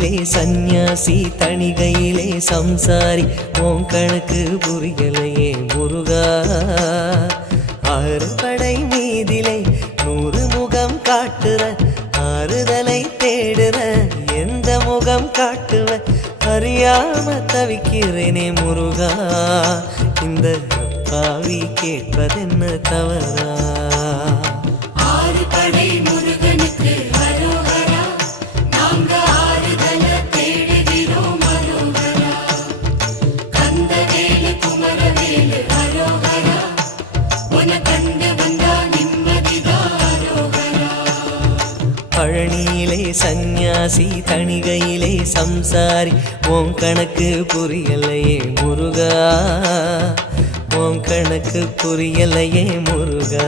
பழனியிலே சந்நியாசி தணிகையிலே சம்சாரி உன் கணக்கு புரியலையே முருகா ஆறு படை மீதிலே 100 முகம் காட்டுற ஆறுதலை தேடுற எந்த முகம் காட்டுவ அறியாம தவிக்கிறேனே முருகா இந்த அப்பாவி கேட்பதென்ன தவறா ஆறு படை முருகனுக்கு அரோகரா நாங்க ஆறுதல தேடுகிறோம் அரோகரா கந்தவேலு குமரவேலு அரோகரா உன கண்டு வந்தா நிம்மதிதான் அரோகரா பழனியிலே சந்நியாசி தணிகையிலே சம்சாரி உன் கணக்கு புரியலையே முருகா உன் கணக்கு புரியலையே முருகா